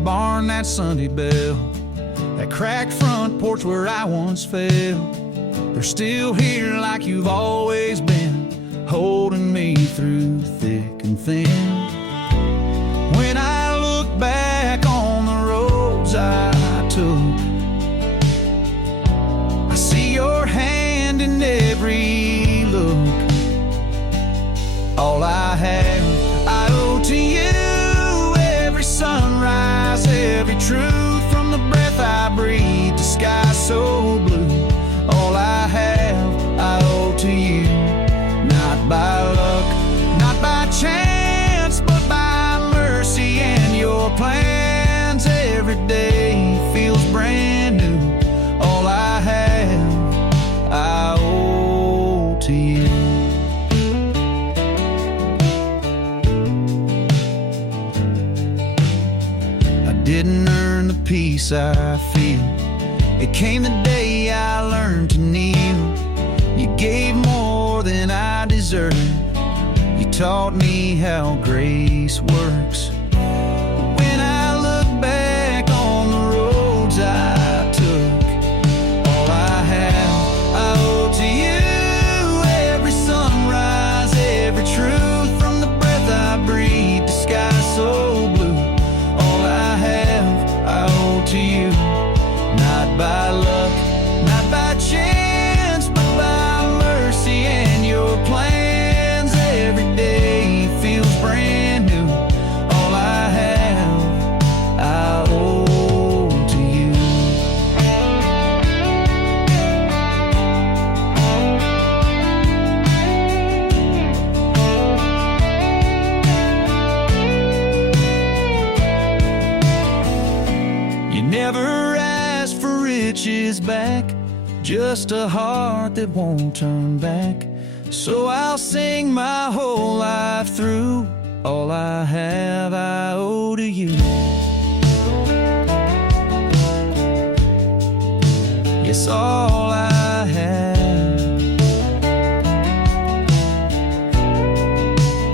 that barn, that Sunday bell, that cracked front porch where I once fell. They're still here like you've always been, holding me through thick and thin. When I look back on the roads I took, I see your hand in every look. All I have, I owe to you. Every sunrise, every truth from the breath I breathe to sky so blue. All I have, I owe to you. Not by luck, not by chance, but by mercy and your plans. Every day feels brand new. All I have, I owe to you. I didn't earn the peace I feel. It came the day I learned to kneel. You gave more than I deserved. You taught me how grace works. When I look back on the roads I took, all I have, I owe to you. Every sunrise, every truth from the breath I breathe to sky so blue. All I have, I owe to you. Not by luck, not by chance, but by mercy and your plans. Every day feels brand new. All I have, I owe to you. You never asked for riches back, just a heart that won't turn back. So I'll sing my whole life through. All I have, I owe to you. Yes, all I have,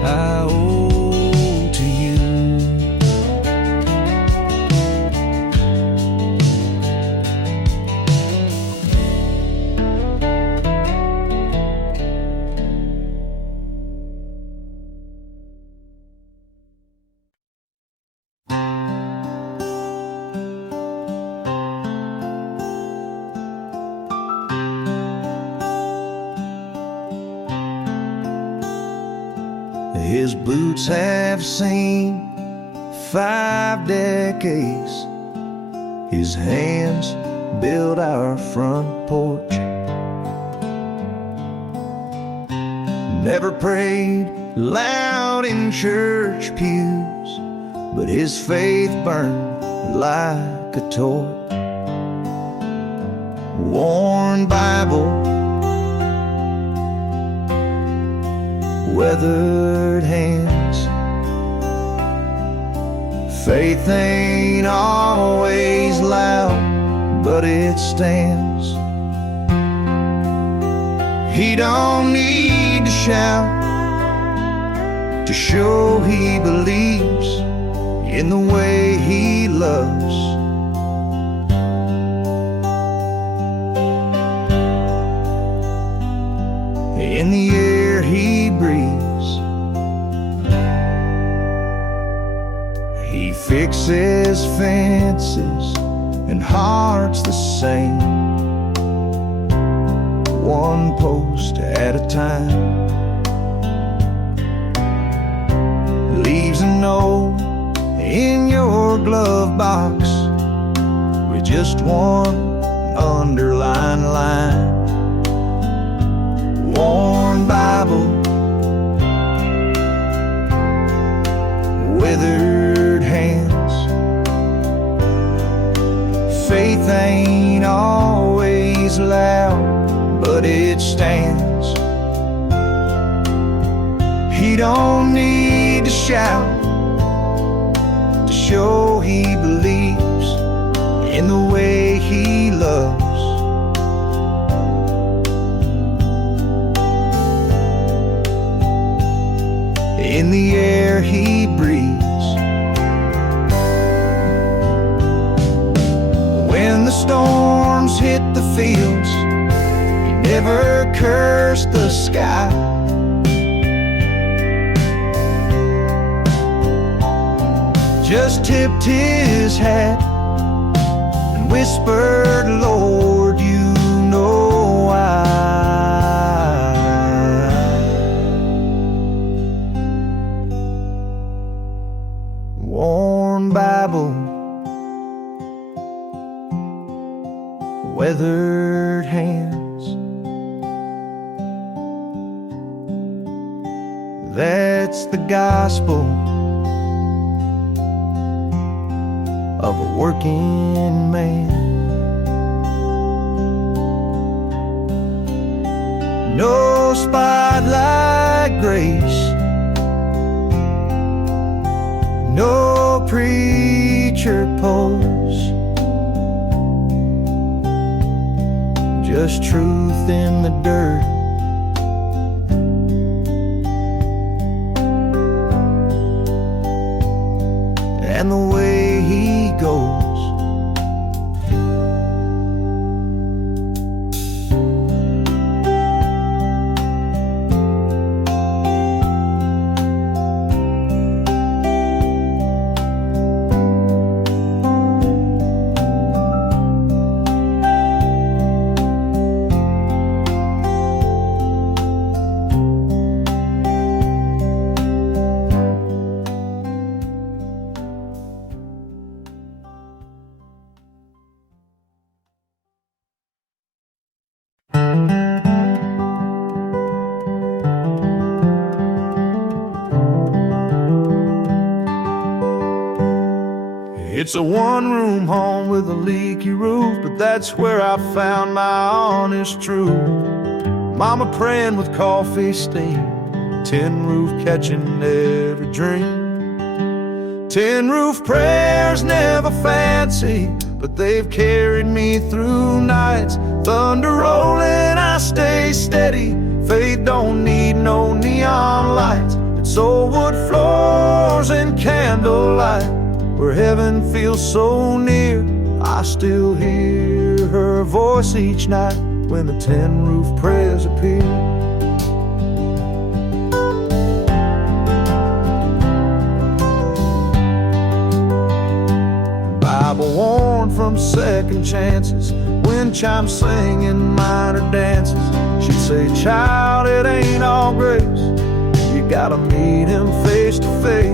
I owe to you. His boots have seen 5 decades. His hands built our front porch. Never prayed loud in church pews, but his faith burned like a torch. Worn Bible, weathered hands. Faith ain't always loud, but it stands. He don't need to shout to show he believes in the way he loves. In the air he breathes, he fixes fences and hearts the same, one post at a time. Leaves a note in your glove box with just one underlined line. Worn Bible, withered hands. Faith ain't always loud, but it stands. He don't need to shout to show he believes in the way he loves. In the air he breathes, fields. He never cursed the sky. Just tipped his hat and whispered, Lord, you know why. Worn Bible, weathered hands, that's the gospel of a working man. No spotlight grace, no preacher pose, just truth in the dirt. And the way he goes, it's a one-room home with a leaky roof, but that's where I found my honest truth. Mama praying with coffee steam, tin roof catching every dream. Tin roof prayers never fancy, but they've carried me through nights. Thunder rolling, I stay steady. Faith don't need no neon lights. It's old wood floors and candlelight, where heaven feels so near. I still hear her voice each night when the tin roof prayers appear. Bible worn from second chances, wind chimes singing minor dances. She'd say, child, it ain't all grace, you gotta meet him face to face.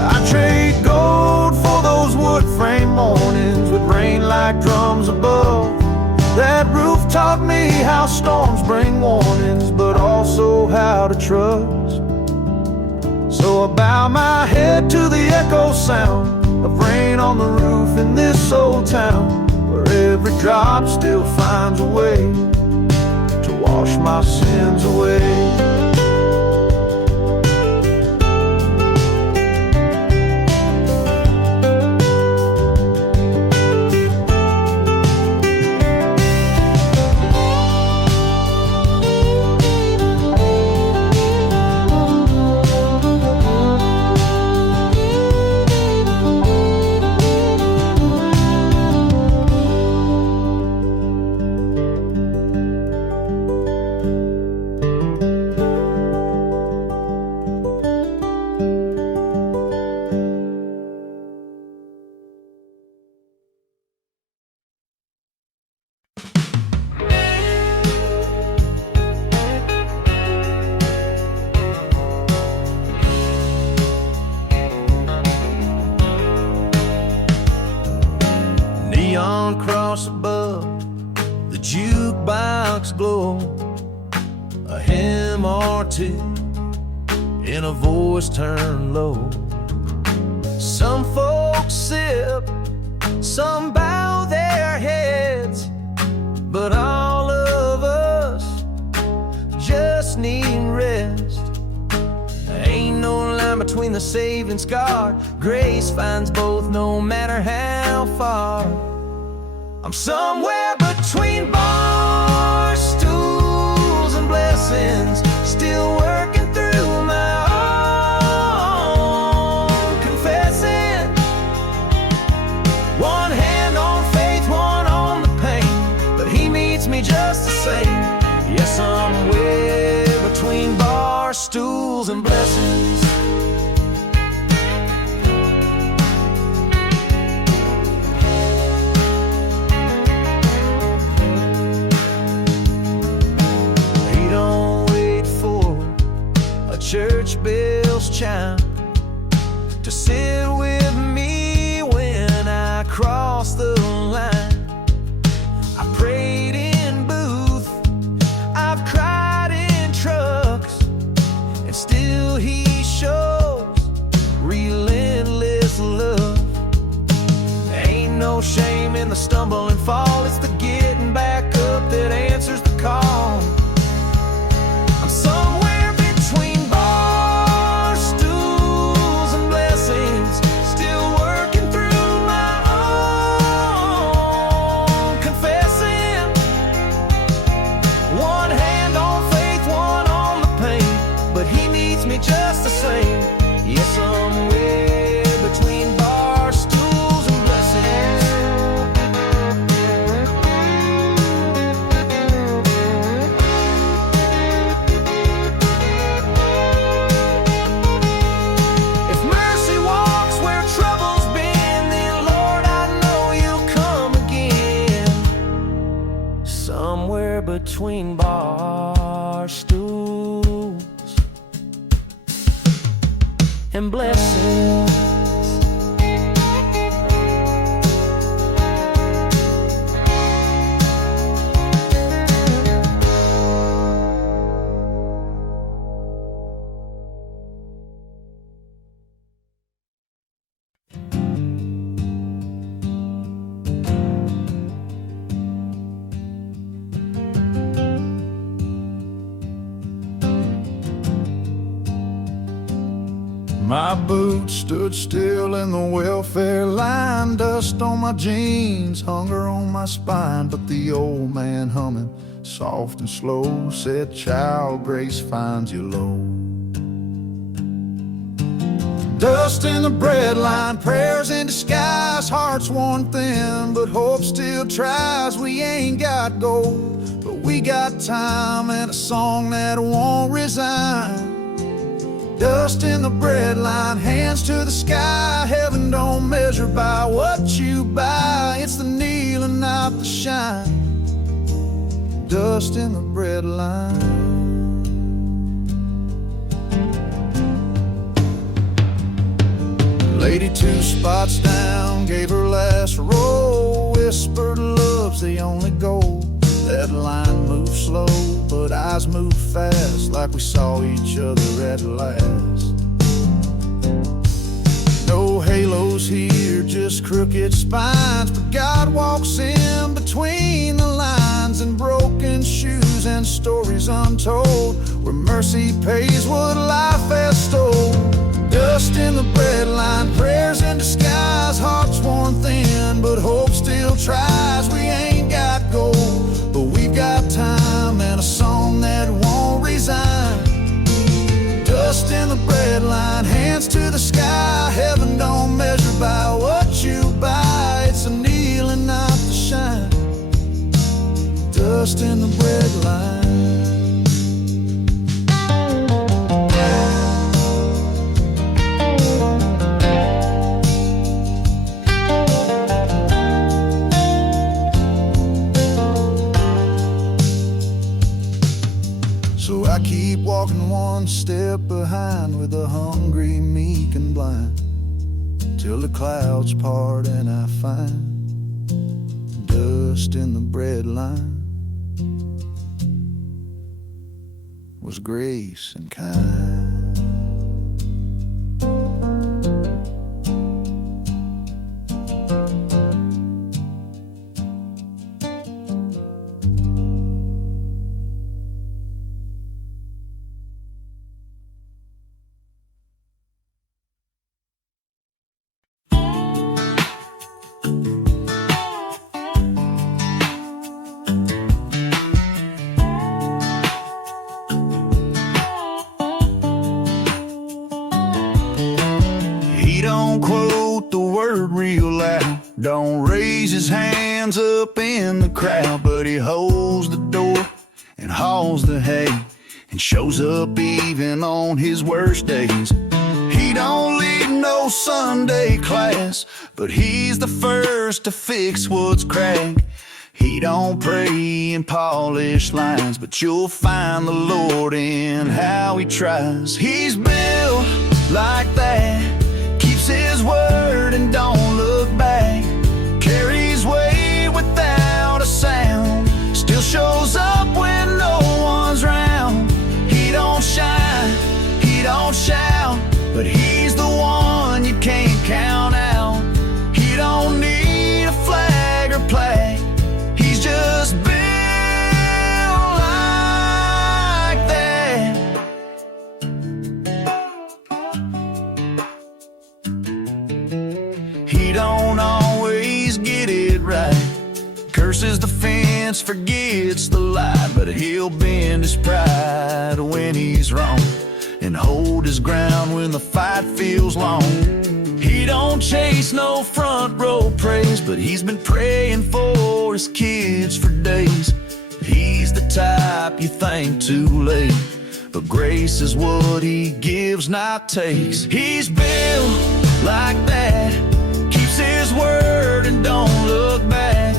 I trade gold for those wood frame mornings with rain like drums above. That roof taught me how storms bring warnings, but also how to trust. So I bow my head to the echo sound of rain on the roof in this old town, where every drop still finds a way to wash my sins away. Cross above, the jukebox glow, a hymn or two in a voice turned low. Some folks sip, some bow their heads, but all of us just need rest. There ain't no line between the saved and scarred. Grace finds both no matter how far. I'm somewhere between barstools and blessings, still working through my own confessing. One hand on faith, one on the Barstools and blessings. He don't wait for a church bell's chime to sit with me when I cross the line. I prayed in booth, I've cried in trucks, and still he shows relentless love. Ain't no shame in the stumble and fall, it's the getting back up that answers the call. I'm somewhere between barstools and blessings, still working through my own confessing. One hand on faith, one on the pain, but he needs me just the same. Yeah, somewhere between barstools and blessings. If mercy walks where trouble's been, then Lord, I know you'll come again. Somewhere between barstools and blessings. My boots stood still in the welfare line, dust on my jeans, hunger on my spine. But the old man humming, soft and slow, said, "Child, grace finds you low." Dust in the breadline, prayers in disguise, hearts worn thin, but hope still tries. We ain't got gold, but we got time and a song that won't resign. Dust in the breadline, hands to the sky. Heaven don't measure by what you buy. It's the kneeling, not the shine. Dust in the breadline. Lady 2 spots down, gave her last roll. Whispered love's the only goal. That line moved slow, but eyes moved fast, like we saw each other at last. No halos here, just crooked spines, but God walks in between the lines, and broken shoes and stories untold, where mercy pays what life has stole. Dust in the breadline, prayers in disguise, hearts worn thin, but hope still tries. We ain't got gold, but we've got time and a song that won't resign. Dust in the breadline, hands to the sky. Heaven don't measure by what you buy. It's a kneeling, not the shine. Dust in the breadline. So I keep walking one step behind, with a hungry, meek and blind, till the clouds part and I find dust in the breadline was grace and kind. Real loud, don't raise his hands up in the crowd, but he holds the door and hauls the hay and and shows up even on his worst days. He don't lead no Sunday class, but he's the first to fix what's cracked. He don't pray in polished lines, but you'll find the Lord in how he tries. He's built like that, keeps his word and don't look back. Carries weight without a sound, still shows up when no one's round. He don't shine, he don't shout, but he's the one you can't count out. He don't need a flag or plaque, he's just built like that. He don't always get it right, curses the fence, forgets the light, but he'll bend his pride when he's wrong and hold his ground when the fight feels long. He don't chase no front row praise, but he's been praying for his kids for days. He's the type you think too late, but grace is what he gives, not takes. He's built like that, keeps his word and don't look back.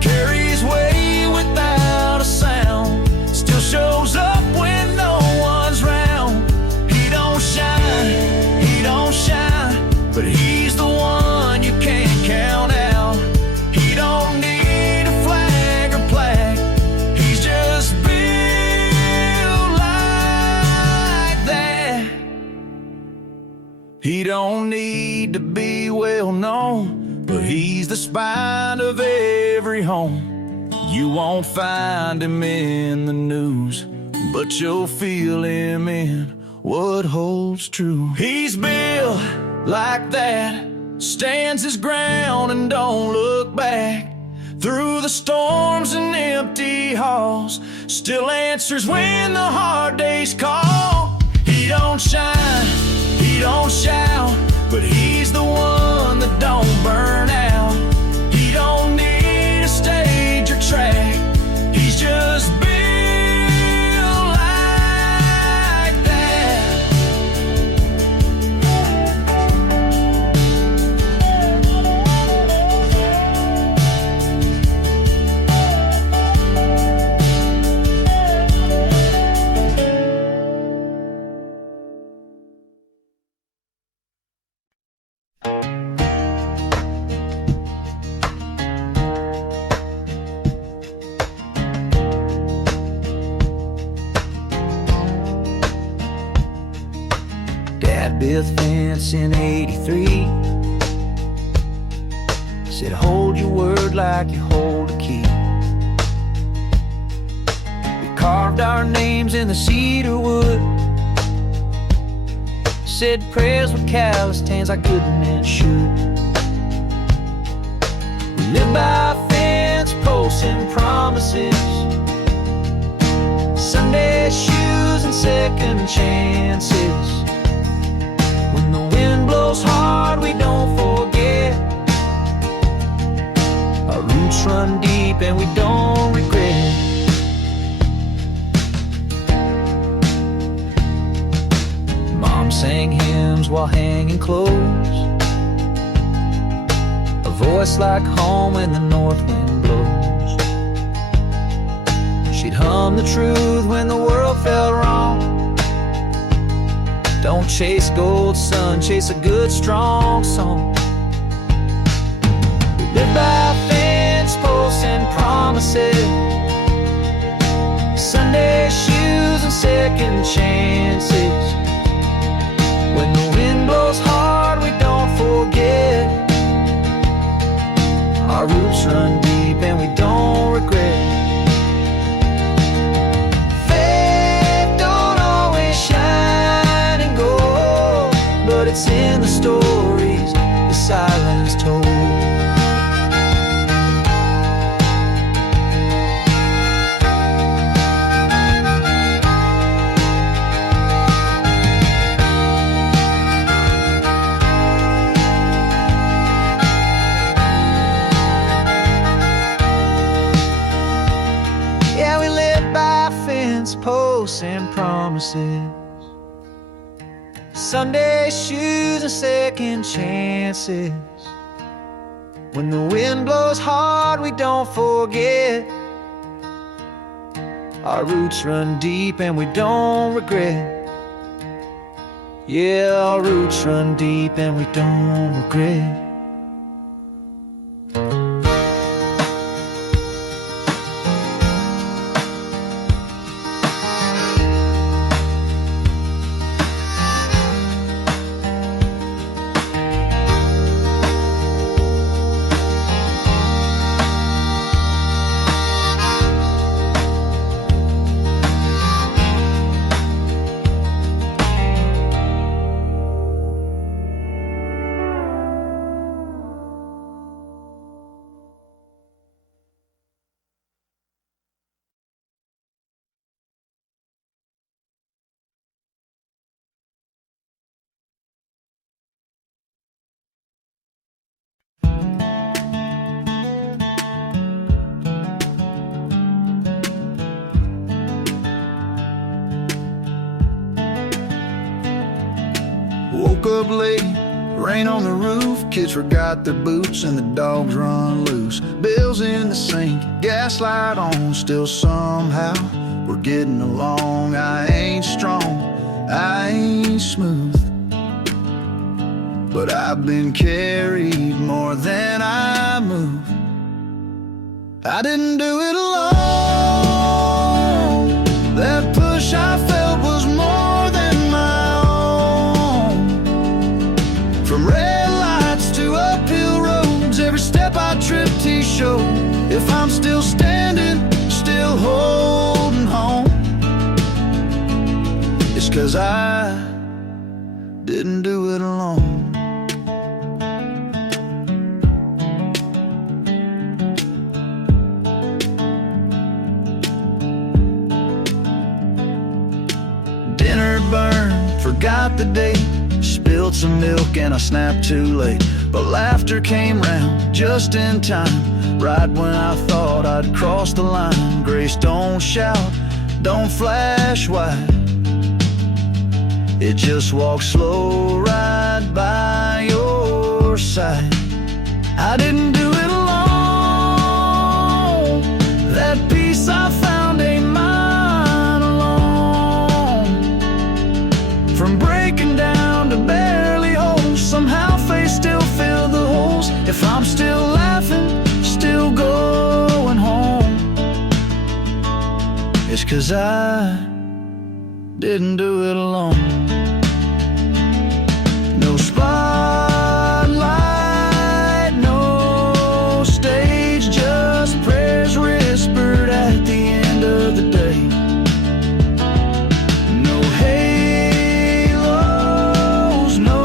Carries weight without a sound, still shows up when no one's round. He don't shine, he don't shine, but he's the one you can't count out. He don't need a flag or plaque, he's just built like that. He don't need to be well known, but he's the spine of every home. You won't find him in the news, but you'll feel him in what holds true. He's built like that, stands his ground and don't look back. Through the storms and empty halls, still answers when the hard days call. He don't shine, he don't shout, but he's the one that don't burn out. He don't need a stage or track, he's just built like that. Dad built fence in '83, said hold your word like you hold a key. We carved our names in the cedar wood, said prayers with calloused hands like good men should. We live by fence posts and promises, Sunday shoes and second chances. When the wind blows hard, we don't forget. Our roots run deep and we don't regret. Mom sang hymns while hanging clothes, a voice like home when the north wind blows. She'd hum the truth when the world felt wrong. Don't chase gold, son, chase a good, strong song. We live by fence posts and promises, Sunday shoes and second chances. When the wind blows hard, we don't forget. Our roots run deep and we don't regret. But it's in the stories the silence told. Yeah, we live by fence posts and promises, promises. Sunday shoes and second chances. When the wind blows hard, we don't forget. Our roots run deep and we don't regret. Yeah, our roots run deep and we don't regret. Woke up late, rain on the roof, kids forgot their boots and the dogs run loose. Bills in the sink, gaslight on, still somehow we're getting along. I ain't strong, I ain't smooth, but I've been carried more than I move. I didn't do it alone, that push I felt was more than my own. From red lights to uphill roads, every step I tripped he showed. If I'm still standing, still holding home, it's 'cause I didn't do it alone. Dinner burned, forgot the date, spilled some milk and I snapped too late. But laughter came round just in time, right when I thought I'd crossed the line. Grace don't shout, don't flash wide, it just walks slow right by your side. I didn't do it alone, that peace I found ain't mine alone. From breaking down to barely whole, somehow faith still fill the holes. If I'm still laughing, still going home, it's 'cause I didn't do it alone. No spotlight, no stage, just prayers whispered at the end of the day. No halos, no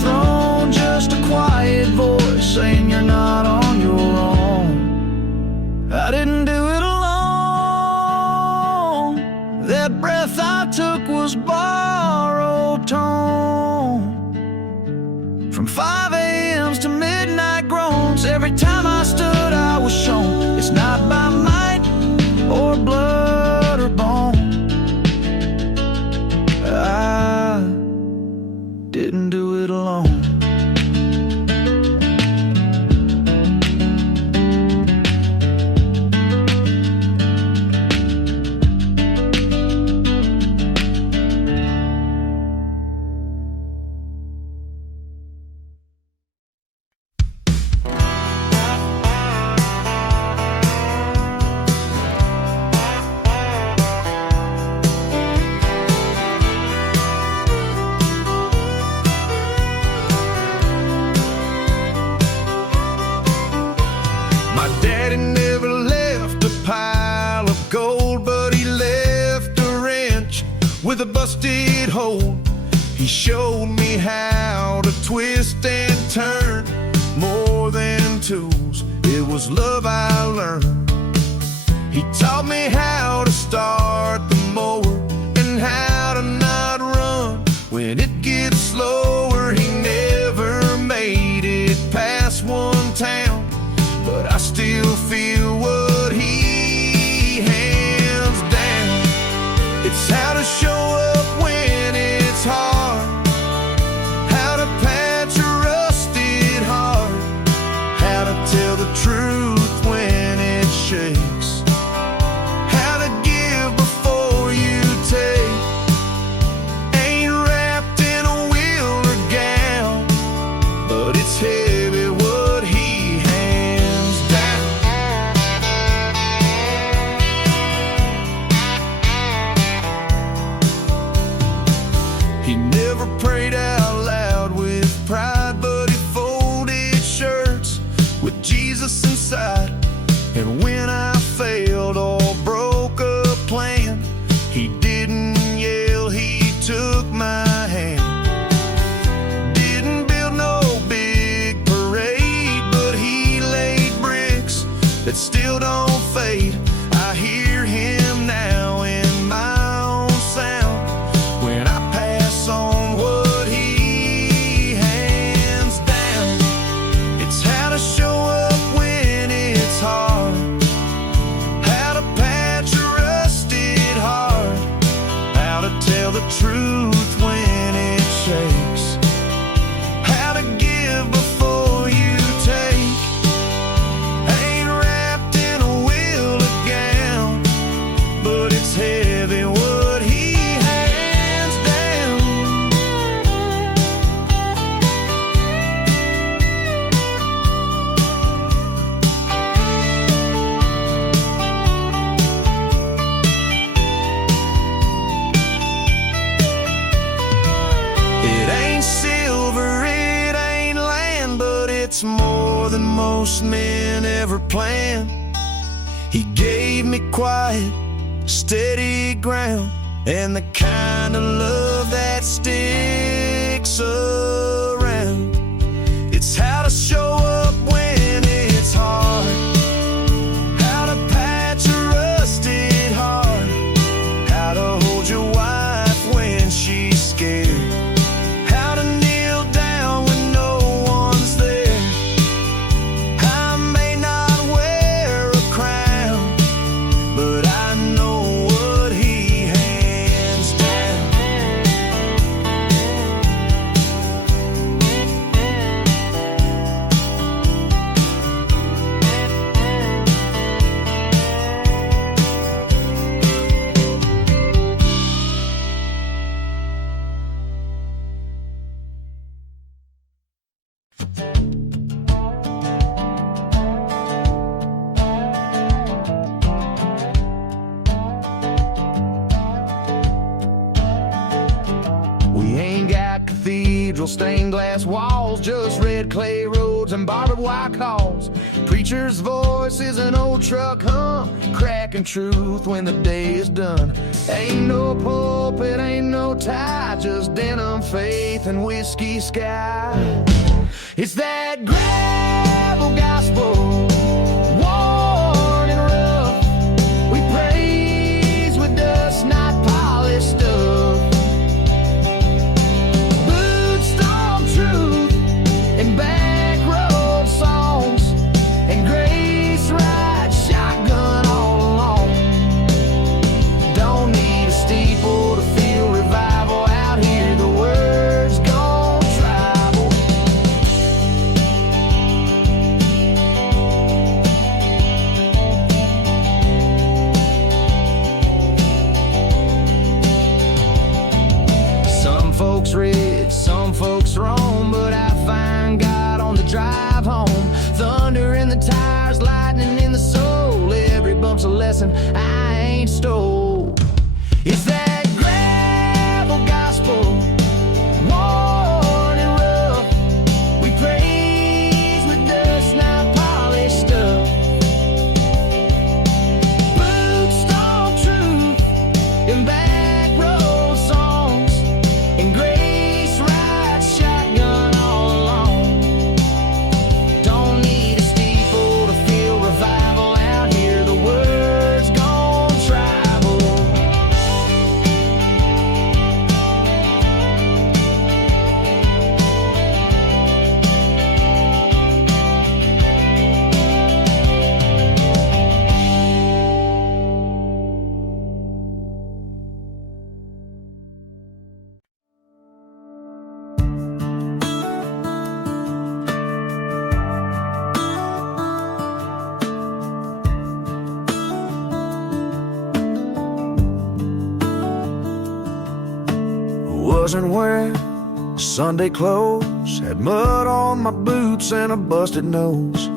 throne, just a quiet voice saying you're not on your own. I didn't do it alone, that breath I took was borrowed tone. From 5 a.m.s to midnight groans, every time I stood I was shown. It's not by might or blood or bone, I didn't do it alone. My daddy never left a pile of gold, but he left a wrench with a busted hole. He showed me how to twist and turn, more than tools, it was love I learned. He taught me how to start the mower and how to not run when it gets slower. He never made it past one town, but I still feel what he hands down. It's how to that still don't fade. I hear him now in my own sound when I pass on what he hands down. It's how to show up when it's hard, how to patch a rusted heart, how to tell the truth when it shakes, how to give before you take. Ain't wrapped in a wheel of gown, but it's heavy what he hands down. It ain't silver, it ain't land, but it's more than most men ever planned. He gave me quiet, steady ground, and the kind of love that sticks around. It's how to show up when it's hard, how to patch a rusted heart, how to hold your wife when she's scared, how to kneel down when no one's there. I may not wear a crown, but I know what he hands down. We ain't got cathedral stained glass walls, just red clay roads and barbed wire calls. Preacher's voice is an old truck hum, cracking truth when the day is done. Ain't no pulpit, ain't no tie, just denim faith and whiskey sky. It's that gravel gospel, worn and rough. We praise with dust, not polished stuff. Bootstrong truth and back road songs, and grace ride shotgun all along. Don't need a steeple to feel revival out here. The word's gon' travel. Some folks rich, some folks wrong, but I find God on the drive home. Thunder in the tires, lightning in the soul. Every bump's a lesson I ain't stole. It's that gravel gospel, worn and rough. We praise with dust, not polished stuff. Bootstrong truth and back road songs, and grace ride shotgun all along. Don't need a steeple to feel revival out here. The word's gon' travel. Wasn't wearing Sunday clothes, had mud on my boots and a busted nose.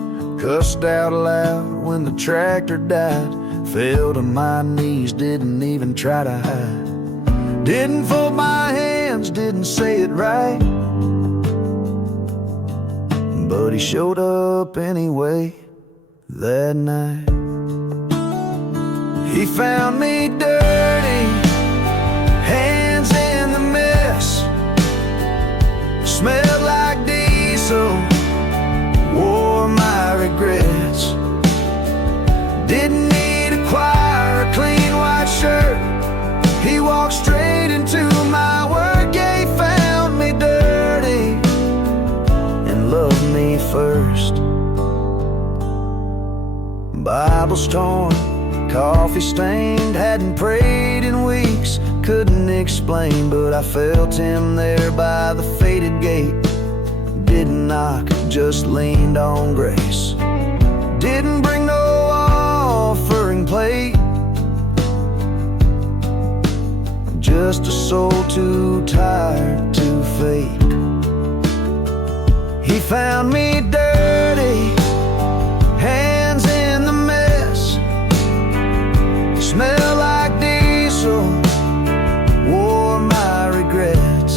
Cussed out loud when the tractor died. Fell to my knees, didn't even try to hide. Didn't fold my hands, didn't say it right, but he showed up anyway that night. He found me dirty, hands in the mess, smelled like diesel, wore my regrets. loved me first. Bibles torn, coffee stained, hadn't prayed in weeks, couldn't explain, but I felt him there by the faded gate. Didn't knock, just leaned on grace. Didn't bring no offering plate, just a soul too tired to fake. He found me dirty, hands in the mess, smell like diesel, wore my regrets.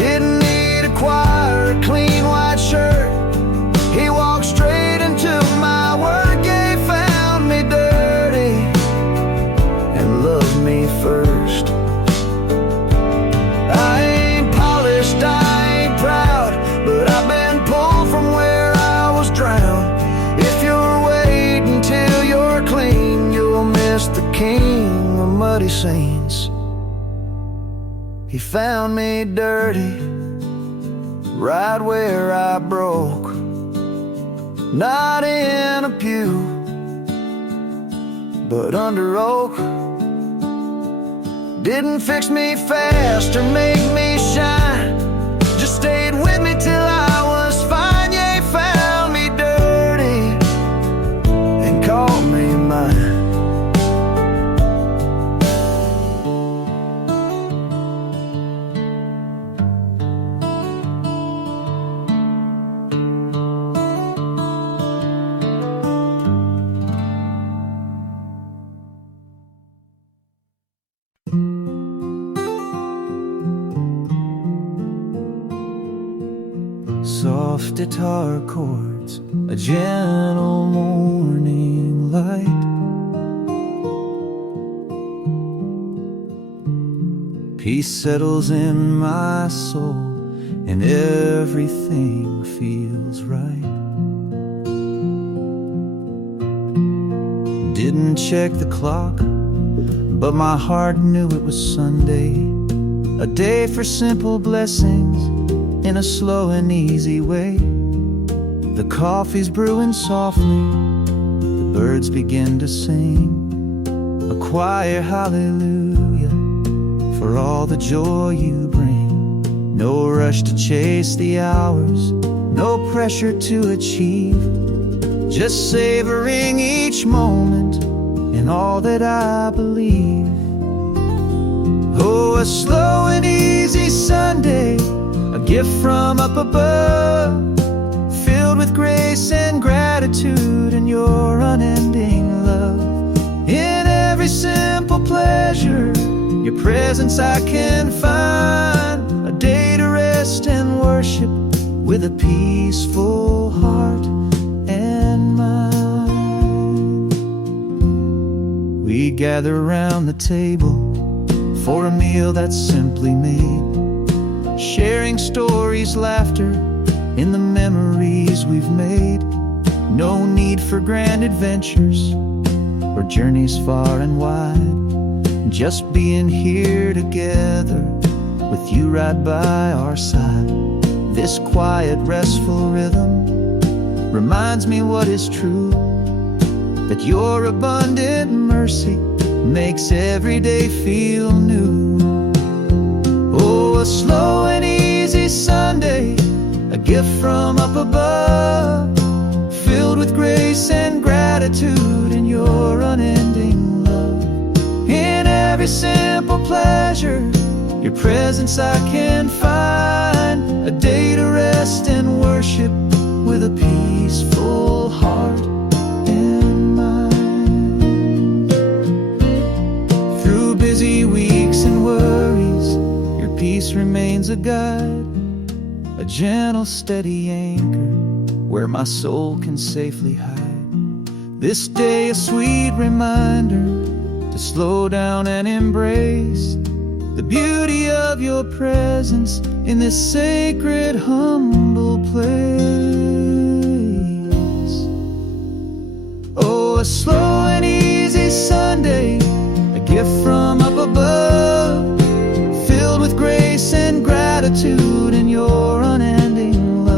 Didn't need a choir, a clean white shirt. He walked straight into my work. He found me dirty and loved me first. I ain't polished, I ain't proud, but I've been pulled from where I was drowned. If you're waiting till you're clean, you'll miss the king of muddy scenes. He found me dirty, right where I broke, not in a pew, but under oak. Didn't fix me fast or make me shine, just stayed with me till I was fine. Yeah, he found me dirty and called me mine. Soft guitar chords, a gentle morning light. Peace settles in my soul and everything feels right. Didn't check the clock, but my heart knew it was Sunday, a day for simple blessings in a slow and easy way. The coffee's brewing softly, the birds begin to sing a choir hallelujah for all the joy you bring. No rush to chase the hours, no pressure to achieve, just savoring each moment and all that I believe. Oh, a slow and easy Sunday, a gift from up above, filled with grace and gratitude and your unending love. In every simple pleasure, your presence I can find, a day to rest and worship with a peaceful heart and mind. We gather around the table for a meal that's simply made, sharing stories, laughter, in the memories we've made. No need for grand adventures or journeys far and wide, just being here together with you right by our side. This quiet, restful rhythm reminds me what is true, that your abundant mercy makes every day feel new. Oh, a slow and easy Sunday, a gift from up above, filled with grace and gratitude and your unending love. In every simple pleasure, your presence I can find, a day to rest and worship with a peaceful heart and mind. Through busy weeks and worries, your peace remains a guide, a gentle, steady anchor where my soul can safely hide. This day a sweet reminder to slow down and embrace the beauty of your presence in this sacred, humble place. Oh, a slow and easy Sunday, a gift from up above, filled with grace and gratitude and your unending love.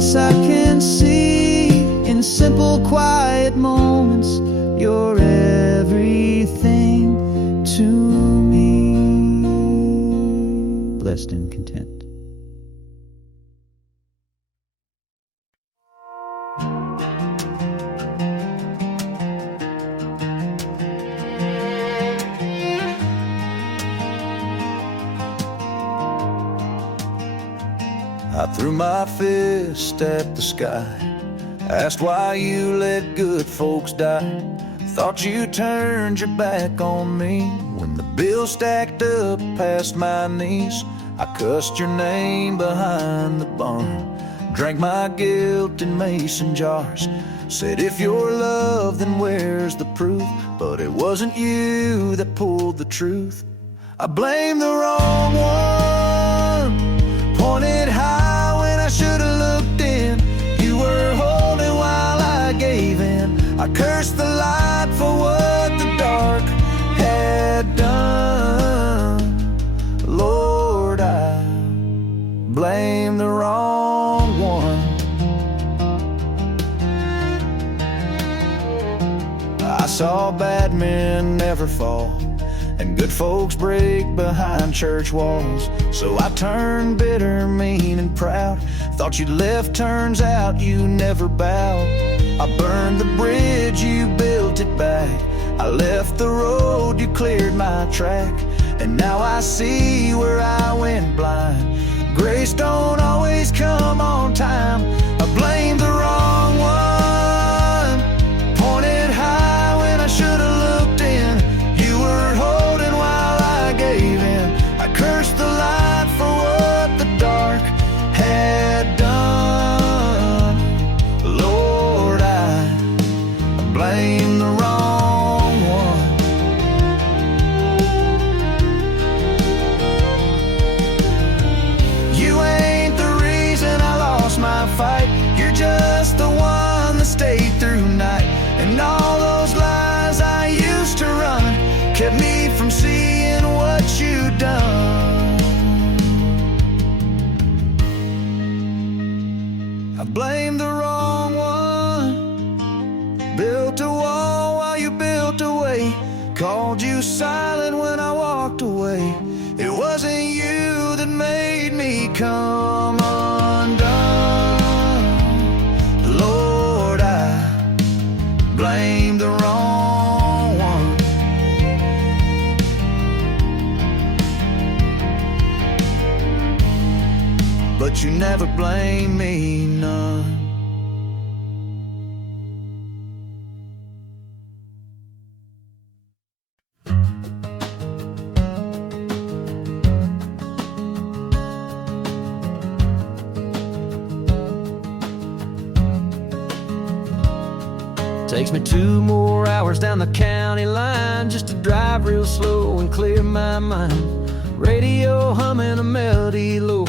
kindness I can see in simple, quiet moments. You're everything to me. Blessed and content. I threw my fist at the sky, asked why you let good folks die. Thought you turned your back on me when the bill stacked up past my knees. I cussed your name behind the barn, drank my guilt in mason jars. Said if you're love, then where's the proof? But it wasn't you that pulled the truth. I blamed the wrong one, pointed high when I should've looked in. You were holding while I gave in. I cursed the light for what the dark had done. Lord, I blame the wrong one. I saw bad men never fall, and good folks break behind church walls. So I turned bitter, mean, and proud. Thought you'd left, turns out you never bowed. I burned the bridge, you built it back. I left the road, you cleared my track. And now I see where I went blind. Grace don't always come on time. I blame the wrong one, pointed high when I should've looked in. You were holding while I gave in. I cursed the light for what the dark had done. Lord, I blame the wrong one. You ain't the reason I lost my fight. You're just the one that stayed through night. And all those lies I used to run kept me from seeing what you'd done. I blame the wrong one, built a wall while you built a way, called you silent when I walked away. It wasn't you that made me come undone. Lord, I blame the wrong one. But you never blame me none. Takes me 2 more hours down the county line just to drive real slow and clear my mind. Radio humming a melody low,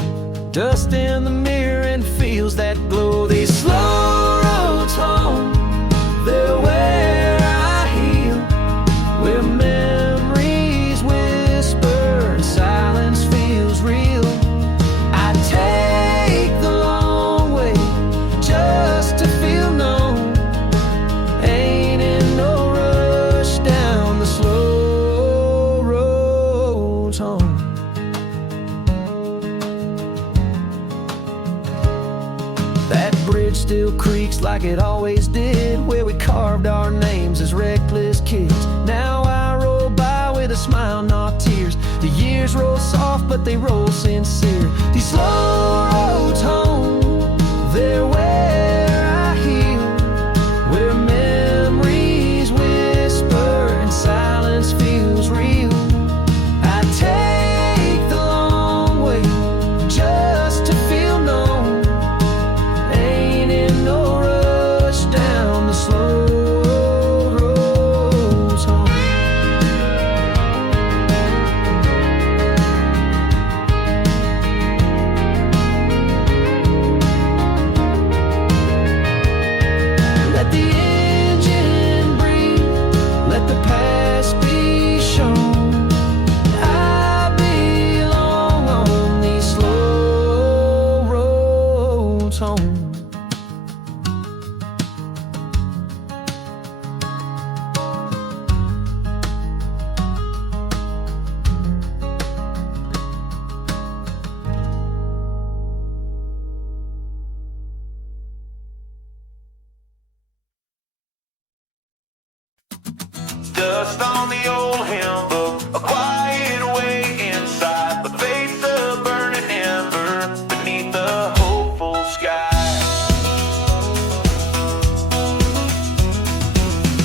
dust in the mirror and feels that glow. These slow roads home, they're where I heal, where memories whisper and silence feels real. I take the long way just to feel known. Ain't in no rush down the slow roads home. That bridge still creaks like it always did, where we carved our names as reckless kids. Now I roll by with a smile, not tears. The years roll soft, but they roll sincere. These slow roads home, they're where I heal, where memories whisper and silence feels real. I take the long way just to feel known. Ain't in no rush down the slow roads home. Dust on the old hymn book, a quiet way inside, but faith a burning ember beneath the hopeful sky.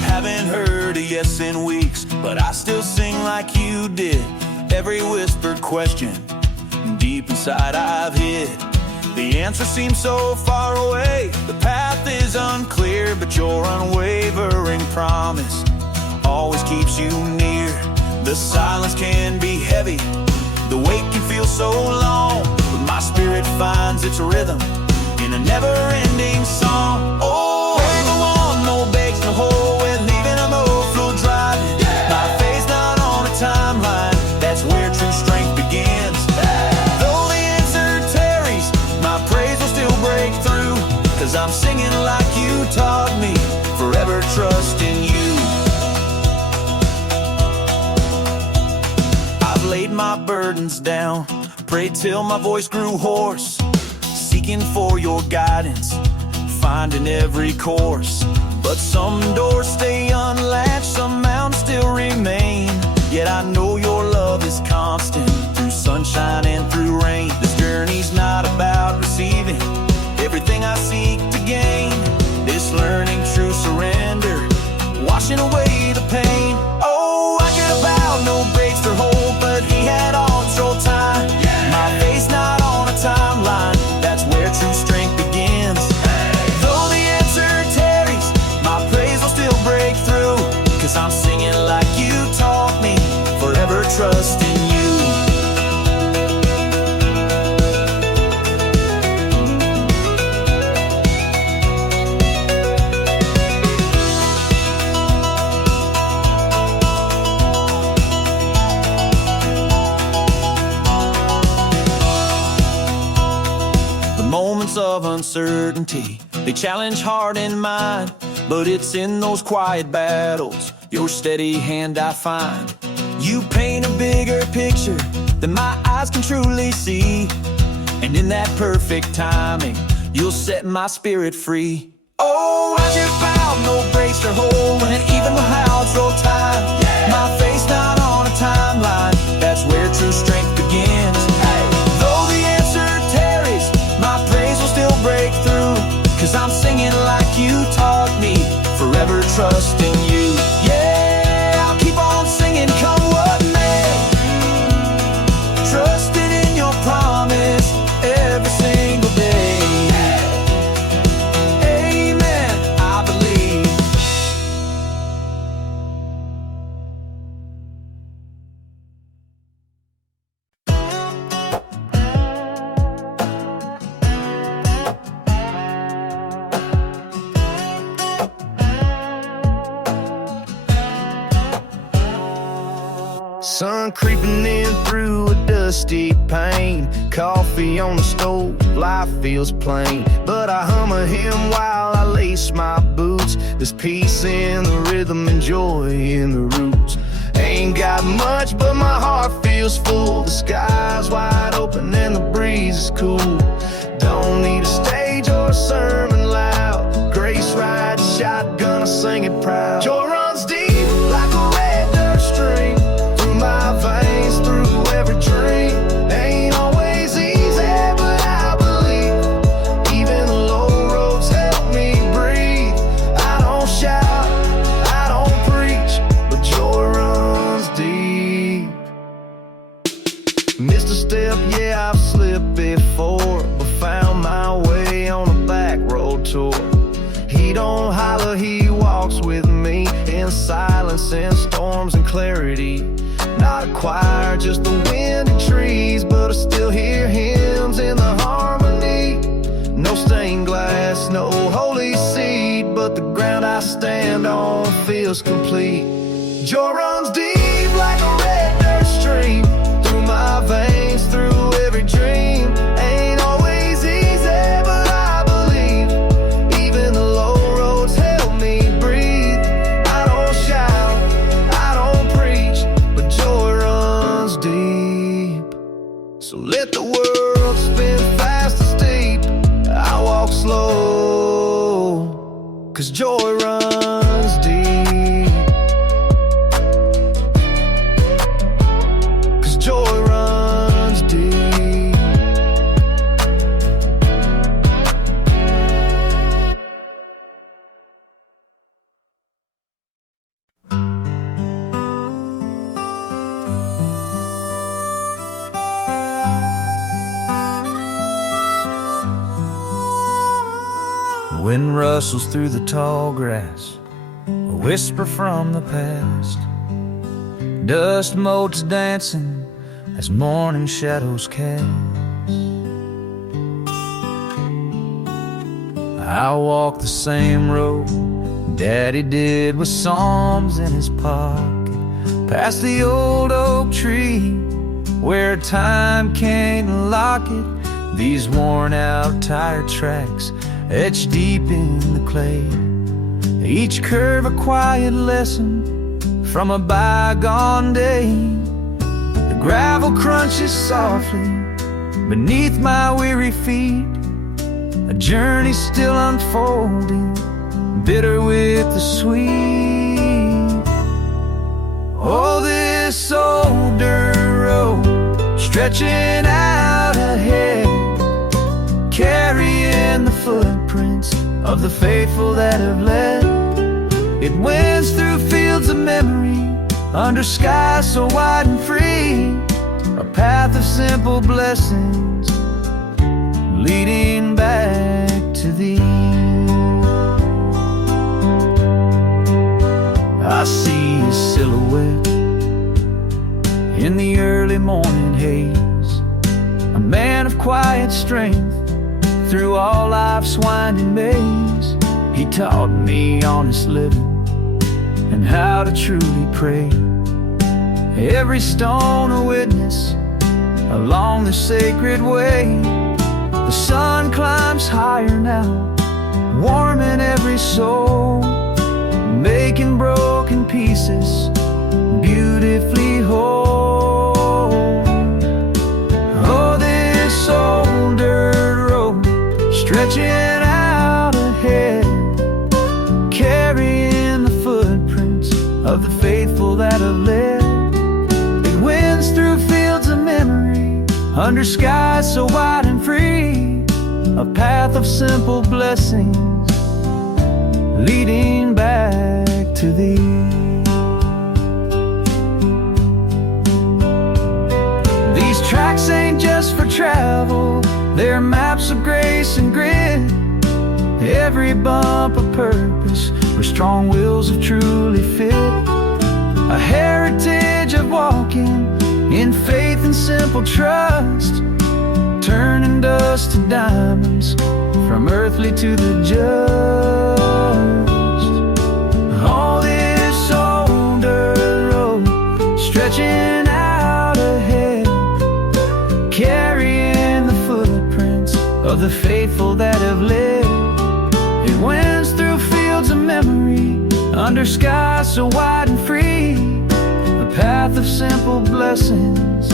Haven't heard a yes in weeks, but I still sing like you did. Every whispered question deep inside I've hid. The answer seems so far away, the path is unclear, but your unwavering promise always keeps you near. The silence can be heavy, the wait can feel so long, but my spirit finds its rhythm in a never-ending song. Oh, the one no bakes no hole with leaving a overflow driving. My faith's not on a timeline, that's where true strength begins. Though the answer tarries, my praise will still break through, 'cause I'm singing like you taught me, forever trust in you. Laid my burdens down, prayed till my voice grew hoarse, seeking for your guidance, finding every course. But some doors stay unlatched, some mountains still remain. Yet I know your love is constant, through sunshine and through rain. This journey's not about receiving everything I seek to gain. It's learning true surrender, washing away the pain. Oh, I could have bowed, no breaks or hope, but he had all control time. My faith's not on a timeline, that's where true strength begins. Though the answer tarries, my praise will still break through, 'cause I'm singing like you taught me, forever trust in you. Of uncertainty, they challenge heart and mind, but it's in those quiet battles your steady hand I find. You paint a bigger picture than my eyes can truly see, and in that perfect timing you'll set my spirit free. Oh, as you found no breaks or hole, and even the house roll time. My faith's not on a timeline, that's where true strength begins. Though the answer tarries, my praise will still break through, 'cause I'm singing like you taught me, forever trust in you. Yeah, I'll keep on singing come what may, trusting in your promise every single day. Amen, I believe. Sun creeping in through a dusty pane, coffee on the stove, life feels plain. But I hum a hymn while I lace my boots. There's peace in the rhythm and joy in the roots. Ain't got much but my heart feels full. The sky's wide open and the breeze is cool. Don't need a stage or a sermon loud. Grace rides shotgun, I sing it proud. Joy runs deep like a red dirt stream, my veins through every dream. Ain't always easy, but I believe. Even the low roads help me breathe. I don't shout, I don't preach, but joy runs deep. Missed a step, yeah, I've slipped before, but found my way on a back road tour. He don't holler, he walks with me in silence and storms and clarity. Not a choir, just the wind and trees, but I still hear hymns in the harmony. No stained glass, no holy seed, but the ground I stand on feels complete. Joy runs deep like a red dirt stream, through my veins, through every dream. Ain't always easy, but I believe. 'cause joy runs deep. 'Cause joy runs deep. Wind rustles through the tall grass, a whisper from the past. Dust motes dancing as morning shadows cast. I walk the same road Daddy did with Psalms in his pocket, past the old oak tree where time can't lock it. These worn out tire tracks etched deep in the clay, each curve a quiet lesson from a bygone day. The gravel crunches softly beneath my weary feet, a journey still unfolding, bitter with the sweet. Oh, this old dirt road stretching out ahead, carrying the footprints of the faithful that have led. It winds through fields of memory, under skies so wide and free, a path of simple blessings leading back to thee. I see his silhouette in the early morning haze, a man of quiet strength through all life's winding maze. He taught me honest living and how to truly pray. Every stone a witness along the sacred way. The sun climbs higher now, warming every soul, making broken pieces beautifully whole. Oh, this old dirt road stretching out ahead, carrying the footprints of the faithful that have led. It winds through fields of memory, under skies so wide and free, a path of simple blessings leading back to thee. These tracks ain't just for travel, they're maps of grace and grit. Every bump a purpose where strong wills have truly fit. A heritage of walking in faith and simple trust, turning dust to diamonds from earthly to the just. All this old dirt road stretching out ahead, carrying the footprints of the faithful that have led. It winds through fields of memory, under skies so wide and free, a path of simple blessings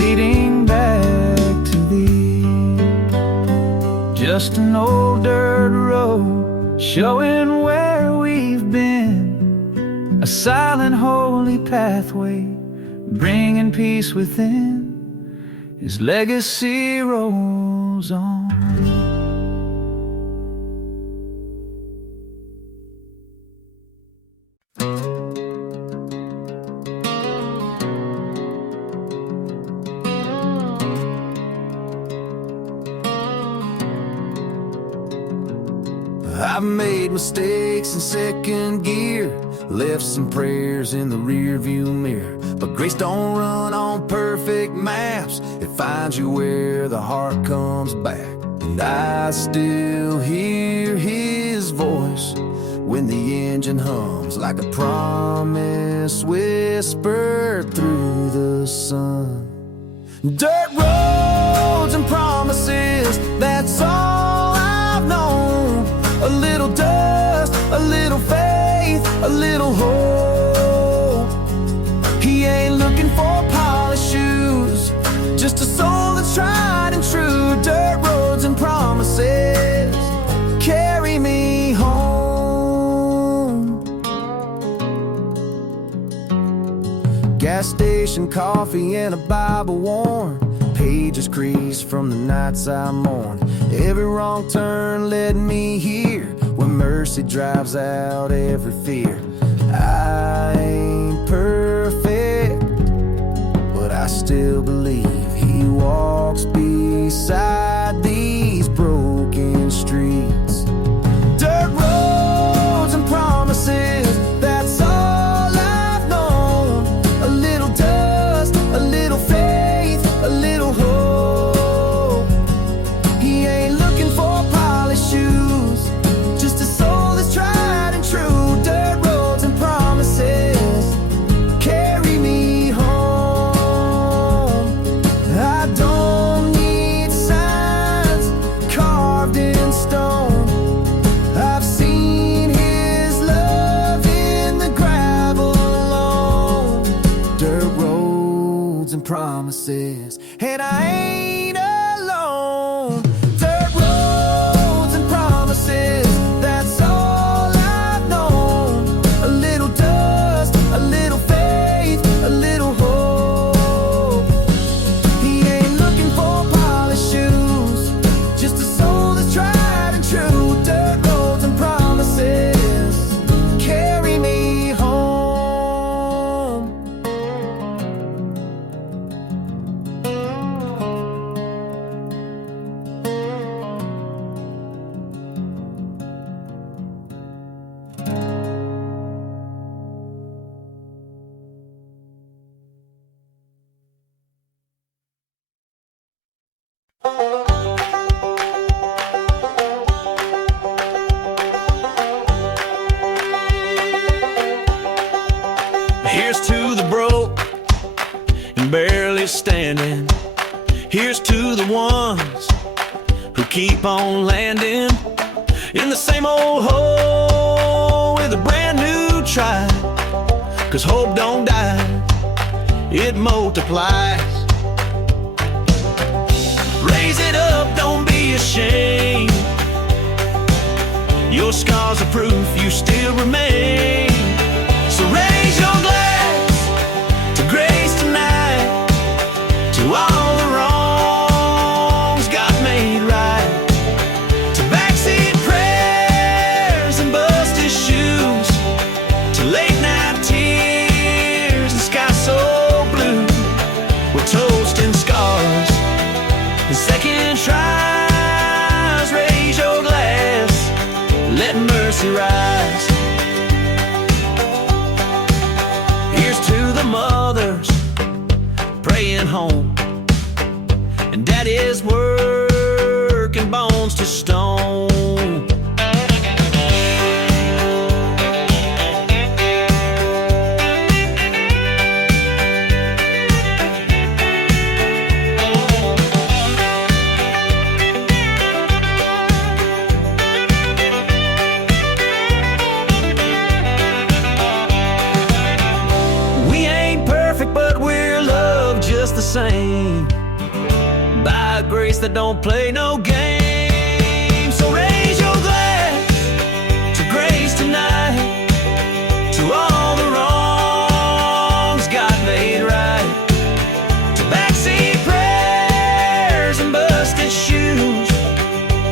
leading back to thee. Just an old dirt road showing where we've been, a silent holy pathway bringing peace within. His legacy rolls on. I've made mistakes in second gear, left some prayers in the rear view mirror, but grace don't run on perfect maps. It finds you where the heart comes back. And I still hear his voice when the engine hums like a promise whispered through the sun. Dirt roads and promises, that's all I've known. A little dust, a little faith, a little hope. He ain't looking for polished shoes, just a soul that's tried and true. Dirt roads and promises carry me home. gas station coffee and a Bible worn, pages creased from the nights I mourn. Every wrong turn led me here, where mercy drives out every fear. I ain't perfect, but I still believe He walks beside these broken streets. Dirt roads and promises, that's all I've known. A little dust, a little faith, a little hope. He ain't looking for polished shoes, just a soul that's tried and true. Dirt roads and promises carry me home. I don't need signs carved in stone. I've seen His love in the gravel alone. Dirt roads and promises, and I ain't alone. Dirt roads and promises, that's all I've known. A little dust, a little faith, a little hope. He ain't looking for polished shoes, just a soul that's tried and true. Dirt roads and promises carry me home. Here's to the broke and barely standing. Here's to the ones who keep on landing in the same old hole with a brand new try. 'Cause hope don't die, it multiplies. Raise it up, don't be ashamed. Your scars are proof you still remain. So raise your glass to grace tonight, to all the wrongs God made right, to backseat prayers and busted shoes, to late night tears and sky so blue. We're toasting scars and second tries. Raise your glass, let mercy rise. Here's to the mothers praying home, and daddy's working bones to stone. We ain't perfect, but we're loved just the same, by a grace that don't play no game. So raise your glass to grace tonight, to all the wrongs God made right, to backseat prayers and busted shoes,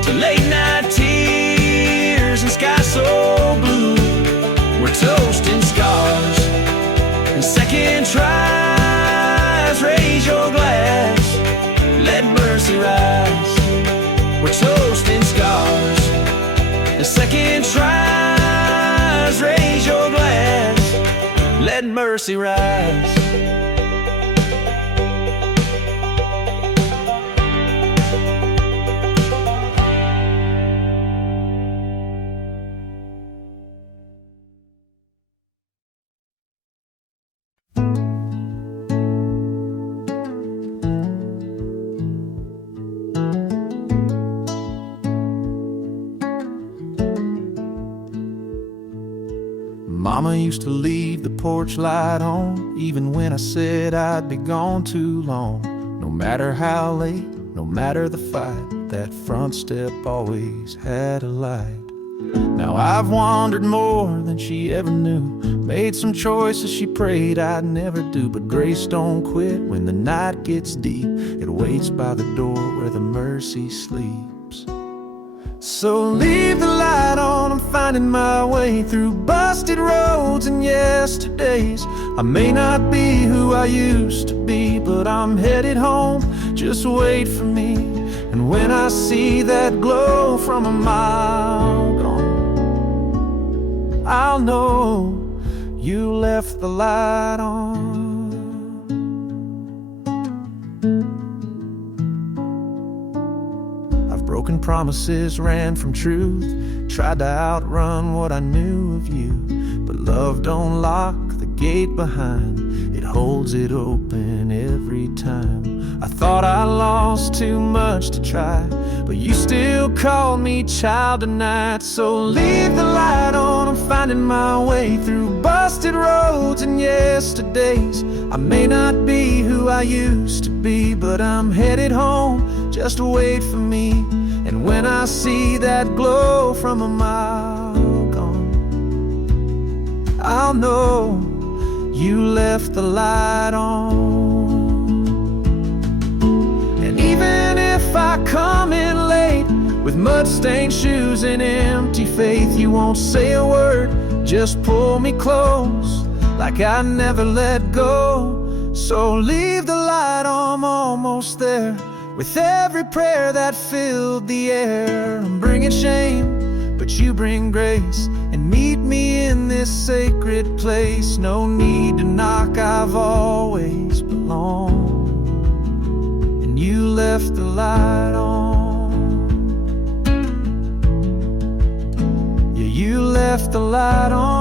to late night tears and sky so blue. We're toasting scars and second tries. Raise your glass, let mercy rise. We're toasting scars and second tries. Raise your glass, let mercy rise. Mama used to leave the porch light on, even when I said I'd be gone too long. No matter how late, no matter the fight, that front step always had a light. Now I've wandered more than she ever knew, made some choices she prayed I'd never do. But grace don't quit when the night gets deep. It waits by the door where the mercy sleeps. So leave the light on, I'm finding my way through busted roads and yesterdays. I may not be who I used to be, but I'm headed home, just wait for me. And when I see that glow from a mile gone, I'll know you left the light on. Broken promises, ran from truth, tried to outrun what I knew of you. But love don't lock the gate behind, it holds it open every time. I thought I lost too much to try, but you still called me child tonight. So leave the light on, I'm finding my way through busted roads and yesterdays. I may not be who I used to be, but I'm headed home, just wait for me. And when I see that glow from a mile gone, I'll know you left the light on. And even if I come in late with mud-stained shoes and empty faith, you won't say a word, just pull me close like I never let go. So leave the light on, I'm almost there. With every prayer that filled the air, I'm bringing shame, but you bring grace, and meet me in this sacred place. No need to knock, I've always belonged, and you left the light on. Yeah, you left the light on.